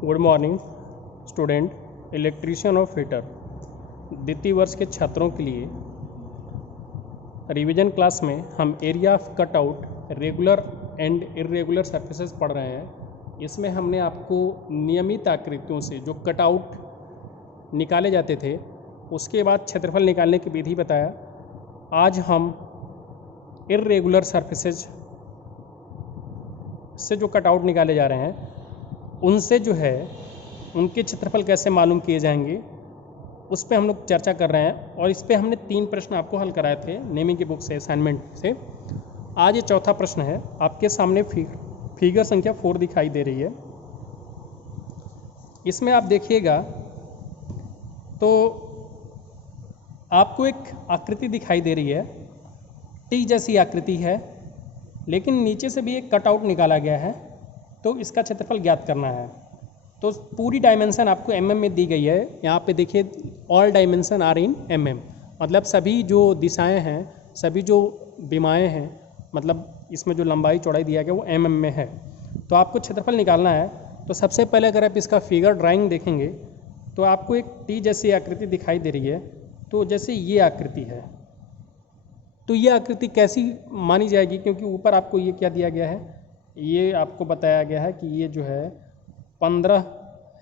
Good morning student. Electrician और fitter द्वितीय वर्ष के छात्रों के लिए रिवीजन क्लास में हम area of cutout regular and irregular surfaces पढ़ रहे हैं। इसमें हमने आपको नियमित आकृतियों से जो कटआउट निकाले जाते थे उसके बाद क्षेत्रफल निकालने की विधि बताया। आज हम इरेगुलर सरफेसेज से जो कटआउट निकाले जा रहे हैं उनसे जो है उनके क्षेत्रफल कैसे मालूम किए जाएंगे उस पर हम लोग चर्चा कर रहे हैं। और इस पर हमने 3 प्रश्न आपको हल कराए थे नेमिंग की बुक से, असाइनमेंट से। आज ये चौथा प्रश्न है। आपके सामने फिगर संख्या 4 दिखाई दे रही है। इसमें आप देखिएगा तो आपको एक आकृति दिखाई दे रही है, टी जैसी आकृति है, लेकिन नीचे से भी एक कटआउट निकाला गया है। तो इसका क्षेत्रफल ज्ञात करना है। तो पूरी डायमेंशन आपको एमएम में दी गई है। यहाँ पे देखिए, all dimension are in mm, मतलब सभी जो दिशाएं हैं, सभी जो विमाएँ हैं, मतलब इसमें जो लंबाई चौड़ाई दिया गया वो एमएम में है। तो आपको क्षेत्रफल निकालना है। तो सबसे पहले अगर आप इसका फिगर ड्राइंग देखेंगे तो आपको एक टी जैसी आकृति दिखाई दे रही है। तो जैसे ये आकृति है, तो ये आकृति कैसी मानी जाएगी, क्योंकि ऊपर आपको ये क्या दिया गया है, ये आपको बताया गया है कि ये जो है 15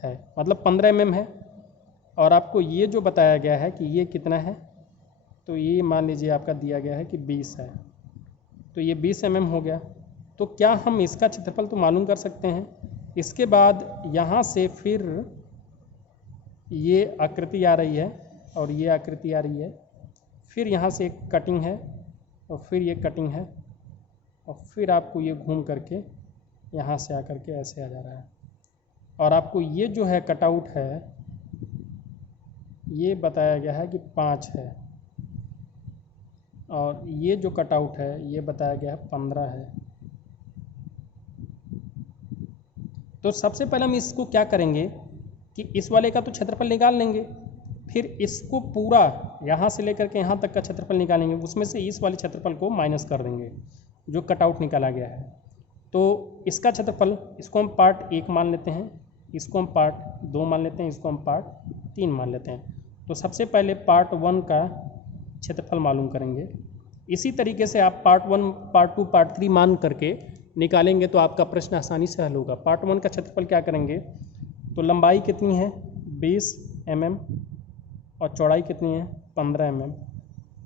है, मतलब 15 mm है। और आपको ये जो बताया गया है कि ये कितना है, तो ये मान लीजिए आपका दिया गया है कि 20 है। तो ये 20 mm हो गया। तो क्या हम इसका क्षेत्रफल तो मालूम कर सकते हैं। इसके बाद यहाँ से फिर ये आकृति आ रही है और ये आकृति आ रही है, फिर यहाँ से एक कटिंग है और फिर ये कटिंग है, और फिर आपको ये घूम करके यहाँ से आकर के ऐसे आ जा रहा है। और आपको ये जो है कटआउट है, ये बताया गया है कि 5 है, और ये जो कटआउट है ये बताया गया है 15 है। तो सबसे पहले हम इसको क्या करेंगे कि इस वाले का तो क्षेत्रफल निकाल लेंगे, फिर इसको पूरा यहाँ से लेकर के यहाँ तक का क्षेत्रफल निकालेंगे। उसमें से इस वाले क्षेत्रफल को माइनस कर देंगे जो कटआउट निकाला गया है। तो इसका क्षेत्रफल, इसको हम पार्ट 1 मान लेते हैं, इसको हम पार्ट 2 मान लेते हैं, इसको हम पार्ट 3 मान लेते हैं। तो सबसे पहले पार्ट 1 का क्षेत्रफल मालूम करेंगे। इसी तरीके से आप पार्ट 1, पार्ट 2, पार्ट 3 मान करके निकालेंगे तो आपका प्रश्न आसानी से हल होगा। पार्ट 1 का क्षेत्रफल क्या करेंगे, तो लंबाई कितनी है 20 mm और चौड़ाई कितनी है 15 mm।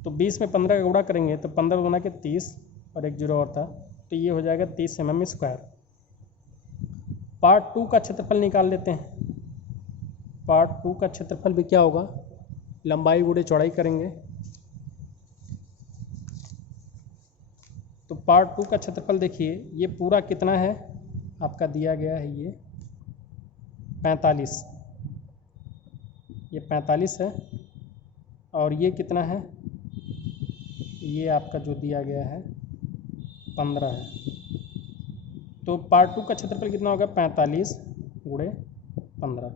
तो 20 में 15 का गुणा करेंगे तो 15 गुना के 30 और एक जीरो और था, तो ये हो जाएगा 30 mm स्क्वायर। पार्ट 2 का क्षेत्रफल निकाल लेते हैं। पार्ट 2 का क्षेत्रफल भी क्या होगा, लंबाई गुणे चौड़ाई करेंगे। तो पार्ट 2 का क्षेत्रफल देखिए, ये पूरा कितना है आपका दिया गया है, ये 45, ये 45 है। और ये कितना है, ये आपका जो दिया गया है 15 है। तो पार्ट 2 का क्षेत्रफल कितना होगा 45 गुणे 15।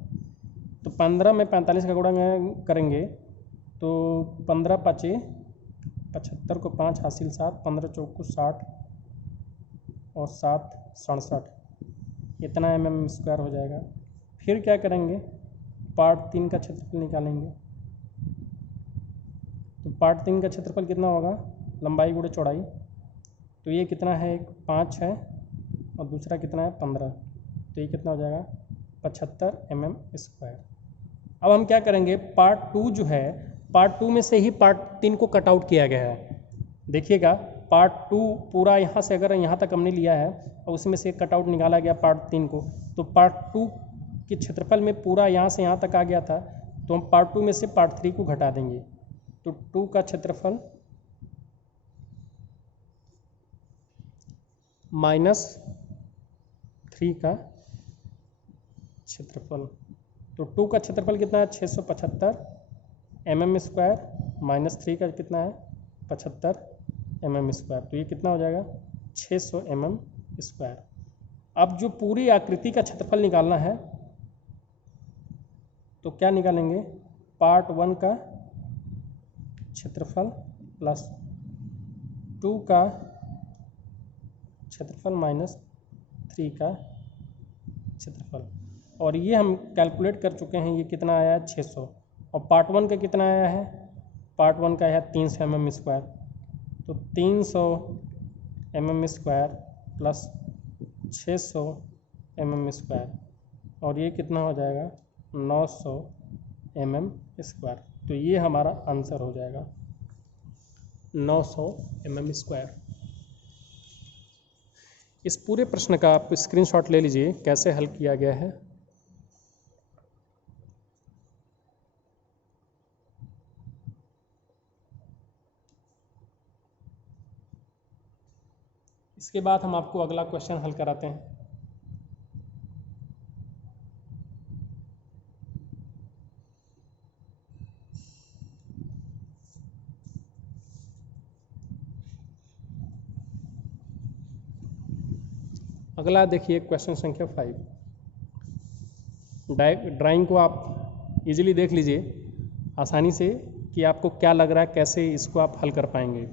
तो 15 में 45 का गुणा करेंगे तो 15 5 75 को 5 हासिल 7, 15 चौको 60 और 7 67, इतना mm स्क्वायर हो जाएगा। फिर क्या करेंगे, पार्ट 3 का क्षेत्रफल निकालेंगे। तो पार्ट 3 का क्षेत्रफल कितना होगा, लंबाई गुणे चौड़ाई। तो ये कितना है, एक 5 है और दूसरा कितना है 15, तो ये कितना हो जाएगा 75 mm स्क्वायर। अब हम क्या करेंगे, पार्ट 2 जो है, पार्ट 2 में से ही पार्ट 3 को कट आउट किया गया है। देखिएगा, पार्ट 2 पूरा यहाँ से अगर यहाँ तक हमने लिया है और उसमें से कट आउट निकाला गया पार्ट 3 को, तो पार्ट 2 के क्षेत्रफल में पूरा यहाँ से यहाँ तक आ गया था। तो हम पार्ट 2 में से पार्ट 3 को घटा देंगे। तो 2 का क्षेत्रफल माइनस 3 का क्षेत्रफल। तो 2 का क्षेत्रफल कितना है 675 mm स्क्वायर, माइनस 3 का कितना है 75 mm स्क्वायर। तो ये कितना हो जाएगा 600 mm स्क्वायर। अब जो पूरी आकृति का क्षेत्रफल निकालना है तो क्या निकालेंगे, पार्ट 1 का क्षेत्रफल प्लस 2 का क्षेत्रफल माइनस 3 का क्षेत्रफल। और ये हम कैलकुलेट कर चुके हैं, ये कितना आया है 600। और पार्ट 1 का कितना आया है, पार्ट 1 का है 300 mm²। तो 300 mm² प्लस 600 mm², और ये कितना हो जाएगा 900 mm²। तो ये हमारा आंसर हो जाएगा 900 mm²। इस पूरे प्रश्न का आप स्क्रीनशॉट ले लीजिए कैसे हल किया गया है। इसके बाद हम आपको अगला क्वेश्चन हल कराते हैं। अगला देखिए क्वेश्चन संख्या 5। ड्राइंग को आप इजीली देख लीजिए आसानी से कि आपको क्या लग रहा है, कैसे इसको आप हल कर पाएंगे।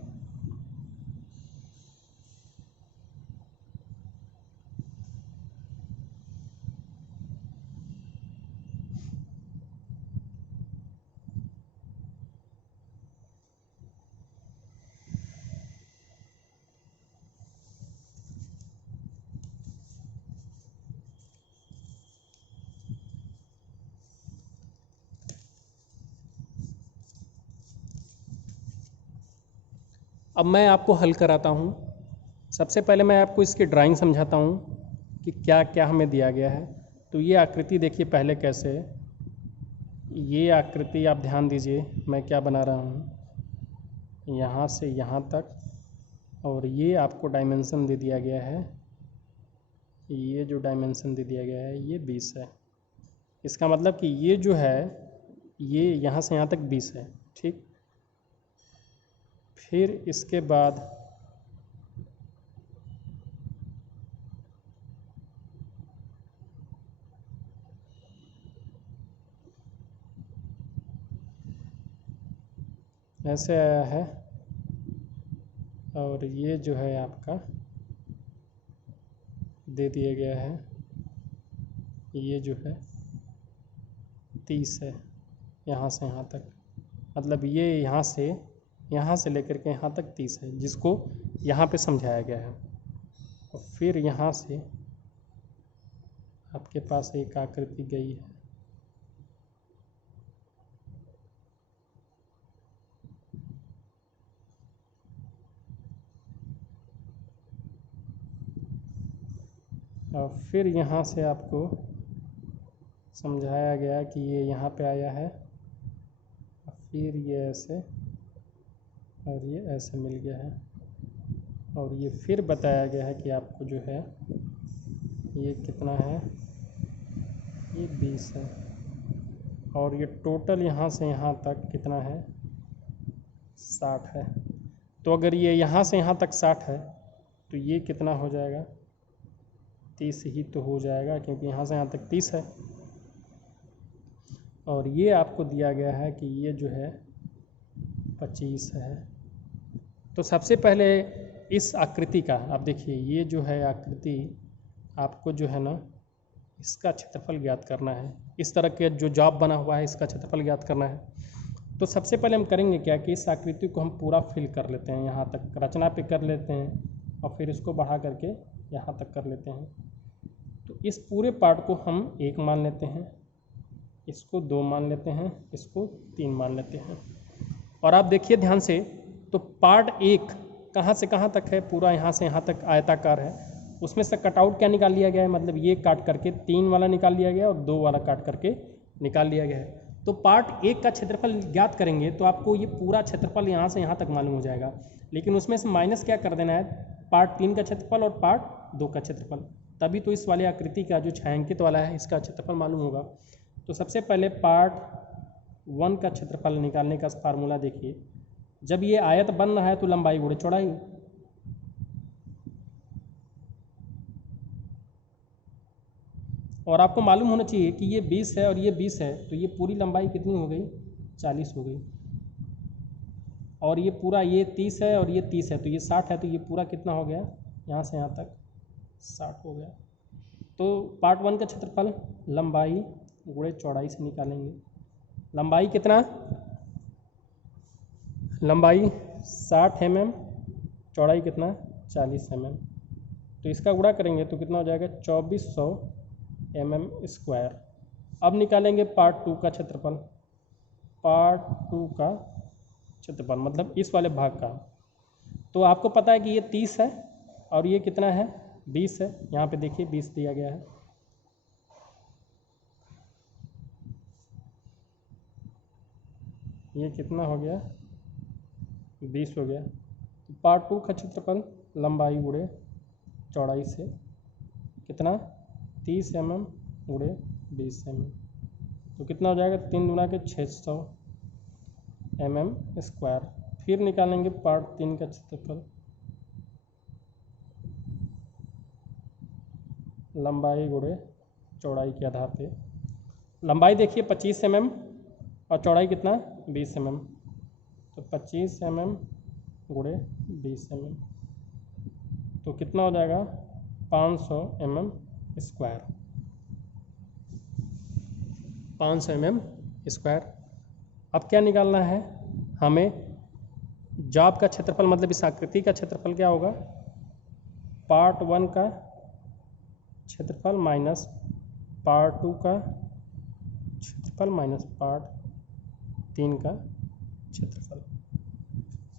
अब मैं आपको हल कराता हूँ। सबसे पहले मैं आपको इसकी ड्राइंग समझाता हूँ कि क्या क्या हमें दिया गया है। तो ये आकृति देखिए पहले कैसे है। ये आकृति आप ध्यान दीजिए मैं क्या बना रहा हूँ, यहाँ से यहाँ तक, और ये आपको डायमेंशन दे दिया गया है। ये जो डायमेंशन दे दिया गया है ये 20 है। इसका मतलब कि ये जो है ये यहाँ से यहाँ तक 20 है, ठीक। फिर इसके बाद ऐसे आया है, और ये जो है आपका दे दिया गया है, ये जो है 30 है यहाँ से यहाँ तक। मतलब ये यहाँ से लेकर के यहाँ तक 30 है, जिसको यहाँ पे समझाया गया है। और फिर यहाँ से आपके पास एक आकृति गई है, और फिर यहाँ से आपको समझाया गया कि ये यहाँ पे आया है, फिर ये ऐसे और ये ऐसे मिल गया है, और ये फिर बताया गया है कि आपको जो है ये कितना है, ये 20 है, और ये टोटल यहाँ से यहाँ तक कितना है 60 है। तो अगर ये यहाँ से यहाँ तक 60 है तो ये कितना हो जाएगा 30 ही तो हो जाएगा, क्योंकि यहाँ से यहाँ तक 30 है। और ये आपको दिया गया है कि ये जो है 25 है। तो सबसे पहले इस आकृति का आप देखिए, ये जो है आकृति आपको जो है ना इसका क्षेत्रफल ज्ञात करना है। इस तरह के जो जॉब बना हुआ है इसका क्षेत्रफल ज्ञात करना है। तो सबसे पहले हम करेंगे क्या कि इस आकृति को हम पूरा फिल कर लेते हैं, यहाँ तक रचना पे कर लेते हैं, और फिर इसको बढ़ा करके यहाँ तक कर लेते हैं। तो इस पूरे पार्ट को हम 1 मान लेते हैं, इसको 2 मान लेते हैं, इसको 3 मान लेते हैं। और आप देखिए ध्यान से, तो पार्ट 1 कहाँ से कहाँ तक है, पूरा यहाँ से यहाँ तक आयताकार है। उसमें से कटआउट क्या निकाल लिया गया है, मतलब ये काट करके 3 वाला निकाल लिया गया और 2 वाला काट करके निकाल लिया गया है। तो पार्ट 1 का क्षेत्रफल ज्ञात करेंगे तो आपको ये पूरा क्षेत्रफल यहाँ से यहाँ तक मालूम हो जाएगा, लेकिन उसमें से माइनस क्या कर देना है, पार्ट 3 का क्षेत्रफल और पार्ट 2 का क्षेत्रफल, तभी तो इस वाले आकृति का जो छायांकित वाला है इसका क्षेत्रफल मालूम होगा। तो सबसे पहले पार्ट 1 का क्षेत्रफल निकालने का फार्मूला देखिए। जब ये आयत बन रहा है तो लंबाई गुणे चौड़ाई, और आपको मालूम होना चाहिए कि ये 20 है और ये 20 है, तो ये पूरी लंबाई कितनी हो गई 40 हो गई। और ये पूरा ये 30 है और ये 30 है, तो ये 60 है, तो ये पूरा कितना हो गया यहाँ से यहाँ तक 60 हो गया। तो पार्ट 1 का क्षेत्रफल लंबाई गुणे चौड़ाई से निकालेंगे। लंबाई कितना, लंबाई 60 mm, चौड़ाई कितना 40 mm। तो इसका गुणा करेंगे तो कितना हो जाएगा 2400 mm²। अब निकालेंगे पार्ट 2 का क्षेत्रफल। पार्ट 2 का क्षेत्रफल मतलब इस वाले भाग का। तो आपको पता है कि ये 30 है और ये कितना है 20 है। यहाँ पे देखिए 20 दिया गया है। ये कितना हो गया 20 हो गया। तो पार्ट 2 का क्षेत्रफल लंबाई गुणे चौड़ाई से कितना 30 mm गुणे 20 mm। तो कितना हो जाएगा 3 गुना के 600 mm²। फिर निकालेंगे पार्ट 3 का क्षेत्रफल। लंबाई गुणे चौड़ाई के आधार पे लंबाई देखिए 25 mm और चौड़ाई कितना 20 mm। तो 25 mm गुणे 20 mm तो कितना हो जाएगा 500 mm²। 500 mm²। अब क्या निकालना है हमें, जॉब का क्षेत्रफल मतलब इस आकृति का क्षेत्रफल क्या होगा, पार्ट 1 का क्षेत्रफल माइनस पार्ट 2 का क्षेत्रफल माइनस पार्ट 3 का क्षेत्रफल।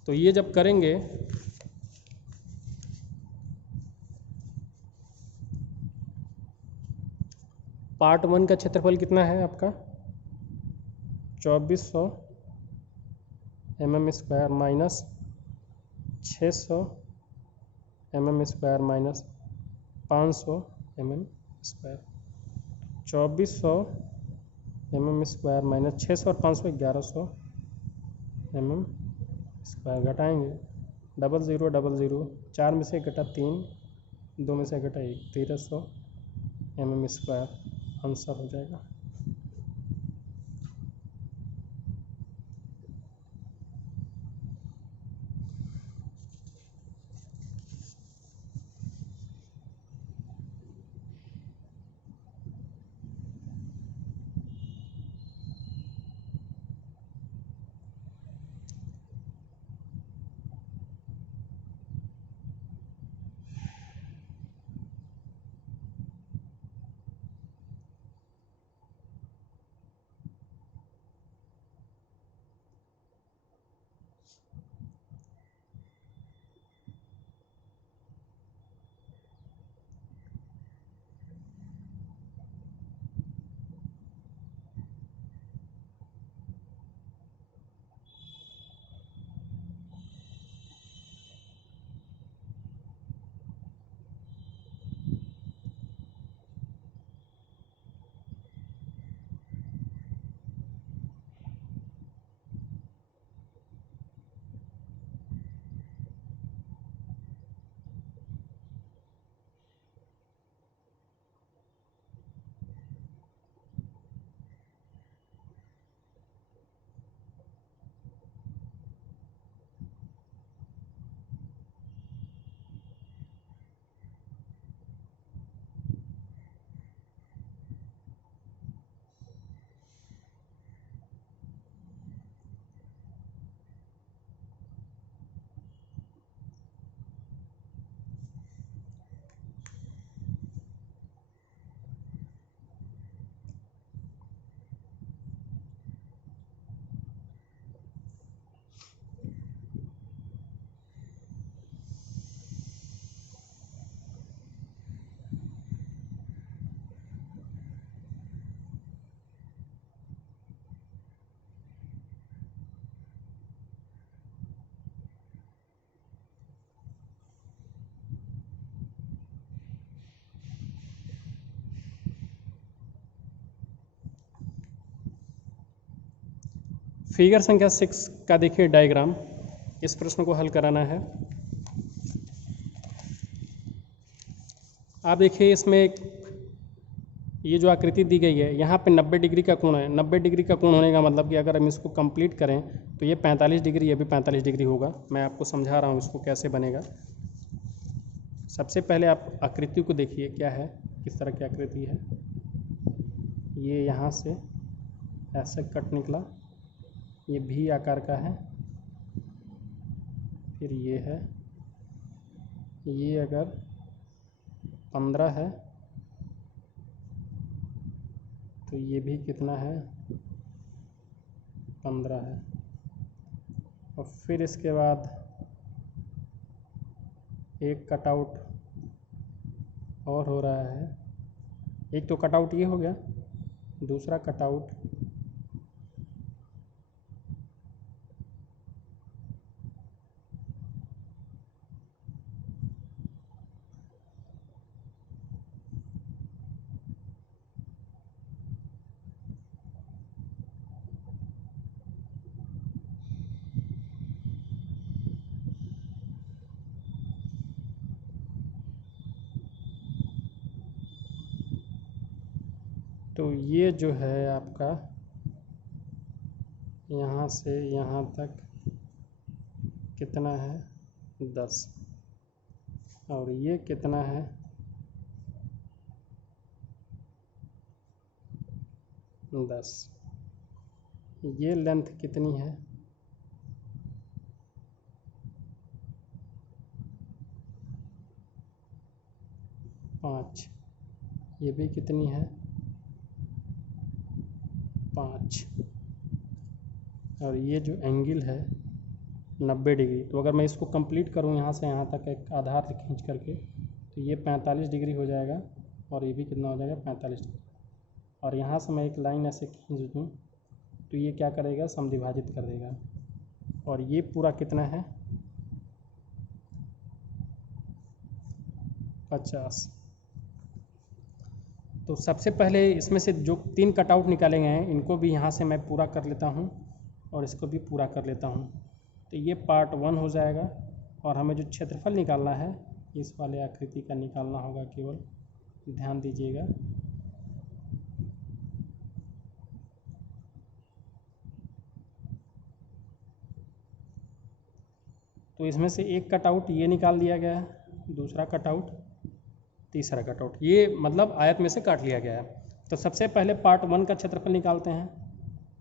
तो ये जब करेंगे पार्ट 1 का क्षेत्रफल कितना है आपका 2400 mm² minus 600 mm² minus 500 mm²। 2400 mm² minus 600 और 500 1100 mm²। घटाएंगे 00 00, 4 में से घटा 3, 2 में से घटा 1, 1300 mm²। आंसर हो जाएगा। फिगर संख्या 6 का देखिए डायग्राम। इस प्रश्न को हल कराना है। आप देखिए इसमें ये जो आकृति दी गई है यहाँ पे 90 डिग्री का कोण है। 90 डिग्री का कोण होने का मतलब कि अगर हम इसको कंप्लीट करें तो ये 45 डिग्री, ये भी 45 डिग्री होगा। मैं आपको समझा रहा हूँ इसको कैसे बनेगा। सबसे पहले आप आकृति को देखिए क्या है। किस तरह की आकृति है। ये यहाँ से ऐसे कट निकला, ये भी आकार का है। फिर ये है, ये अगर 15 है तो ये भी कितना है, 15 है। और फिर इसके बाद एक कटआउट और हो रहा है। एक तो कटआउट ये हो गया, दूसरा कटआउट तो ये जो है आपका यहाँ से यहाँ तक कितना है, 10। और ये कितना है, 10। ये लेंथ कितनी है, 5। ये भी कितनी है, 5। और ये जो एंगल है 90 डिग्री। तो अगर मैं इसको कंप्लीट करूँ यहाँ से यहाँ तक एक आधार से खींच करके, तो ये 45 डिग्री हो जाएगा। और ये भी कितना हो जाएगा, 45 डिग्री। और यहाँ से मैं एक लाइन ऐसे खींच दूँ तो ये क्या करेगा, समद्विभाजित कर देगा। और ये पूरा कितना है, 50। तो सबसे पहले इसमें से जो 3 कटआउट निकाले गए हैं, इनको भी यहाँ से मैं पूरा कर लेता हूँ और इसको भी पूरा कर लेता हूँ। तो ये पार्ट 1 हो जाएगा। और हमें जो क्षेत्रफल निकालना है, इस वाले आकृति का निकालना होगा केवल, ध्यान दीजिएगा। तो इसमें से एक कटआउट ये निकाल दिया गया है, दूसरा कटआउट, तीसरा कटआउट, ये मतलब आयत में से काट लिया गया है। तो सबसे पहले पार्ट 1 का क्षेत्रफल निकालते हैं।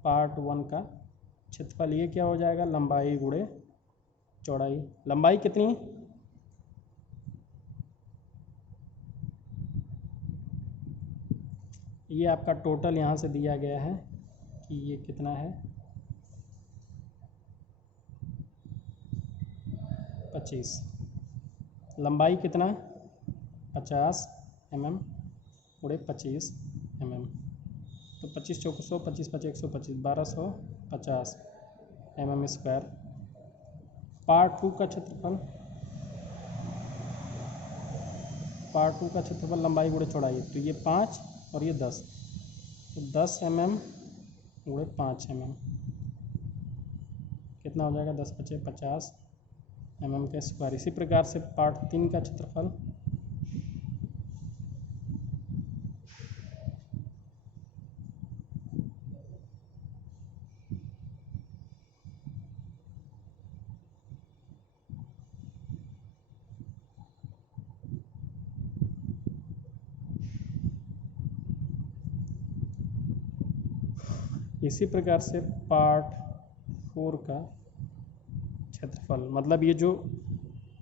पार्ट 1 का क्षेत्रफल ये क्या हो जाएगा, लंबाई गुणे चौड़ाई। लंबाई कितनी, ये आपका टोटल यहाँ से दिया गया है कि ये कितना है, 25। लंबाई कितना, 50 mm गुणे 25 mm। तो 25 चौक 100, 25 5 125, 1250 mm²। पार्ट 2 का क्षेत्रफल, पार्ट 2 का क्षेत्रफल लंबाई गुणे चौड़ाई। तो ये 5 और ये 10, तो 10 mm गुणे 5 mm कितना हो जाएगा, 10 × 5 = 50 mm²। इसी प्रकार से पार्ट 3 का क्षेत्रफल, इसी प्रकार से पार्ट 4 का क्षेत्रफल, मतलब ये जो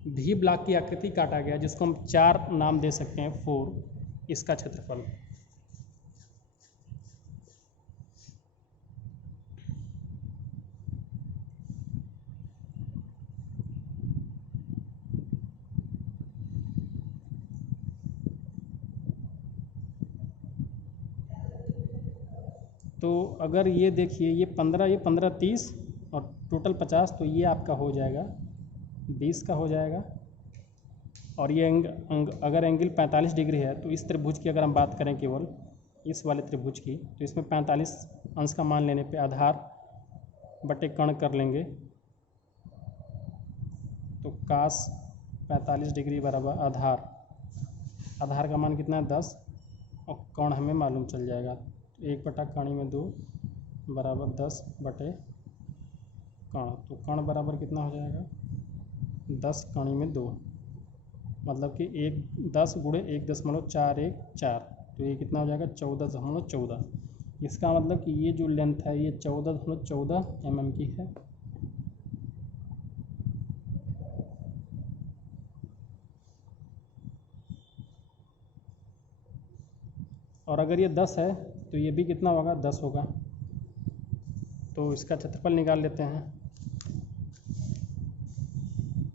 भी ब्लॉक की आकृति काटा गया, जिसको हम 4 नाम दे सकते हैं, 4, इसका क्षेत्रफल। तो अगर ये देखिए, ये 15 30 और टोटल 50, तो ये आपका हो जाएगा 20 का हो जाएगा। और ये अगर एंगल 45 डिग्री है, तो इस त्रिभुज की अगर हम बात करें, केवल इस वाले त्रिभुज की, तो इसमें 45 अंश का मान लेने पे आधार बटे कर्ण कर लेंगे। तो कास 45 डिग्री बराबर आधार, आधार का मान कितना है, 10, और कर्ण हमें मालूम चल जाएगा। 1/2 में 2 बराबर 10 बटे कर्ण। तो कर्ण बराबर कितना हो जाएगा, 10 में 2। मतलब कि 10 गुणे 1.41 तो ये कितना हो जाएगा 14.14। इसका मतलब कि ये जो लेंथ है ये 14.14 mm की है। और अगर ये 10 है तो ये भी कितना होगा 10 होगा। तो इसका क्षेत्रफल निकाल लेते हैं।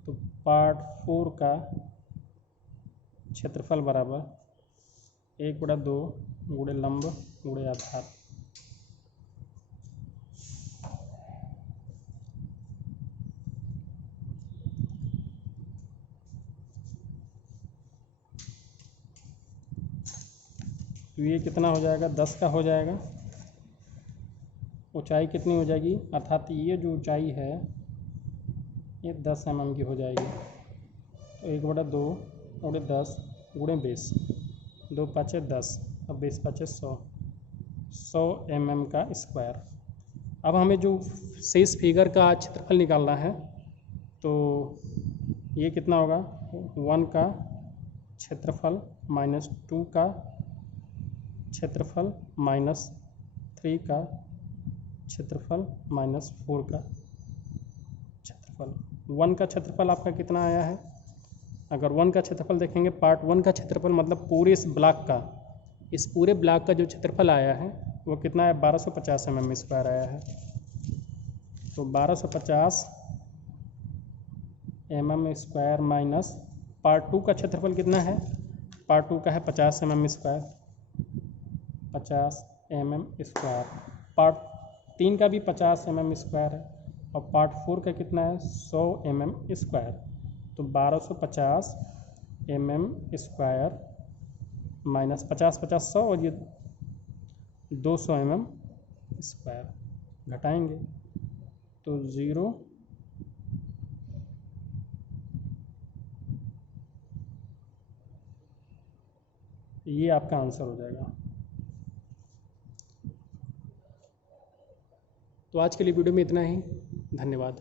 तो पार्ट 4 का क्षेत्रफल बराबर 1/2 गुणे लंब गुणे आधार। तो ये कितना हो जाएगा 10 का हो जाएगा। ऊंचाई कितनी हो जाएगी, अर्थात ये जो ऊंचाई है ये 10 mm की हो जाएगी। तो 1/2 गुणे 10 गुणे 20, 2 5 10 और 20 5 100 mm का स्क्वायर। अब हमें जो शेष फिगर का क्षेत्रफल निकालना है तो ये कितना होगा 1 का क्षेत्रफल माइनस 2 का क्षेत्रफल माइनस 3 का क्षेत्रफल माइनस 4 का क्षेत्रफल। 1 का क्षेत्रफल आपका कितना आया है, अगर 1 का क्षेत्रफल देखेंगे पार्ट 1 का क्षेत्रफल मतलब पूरे इस ब्लॉक का, इस पूरे ब्लॉक का जो क्षेत्रफल आया है वो कितना है 1250 mm स्क्वायर आया है। तो 1250 mm स्क्वायर माइनस पार्ट 2 का क्षेत्रफल कितना है, पार्ट 2 का है 50 mm square, 50 mm square. Part 3 का भी 50 mm स्क्वायर है और पार्ट 4 का कितना है 100 mm स्क्वायर। तो 1250 mm स्क्वायर माइनस 50 50 100 और ये 200 mm स्क्वायर घटाएंगे तो 0। ये आपका आंसर हो जाएगा। तो आज के लिए वीडियो में इतना ही, धन्यवाद।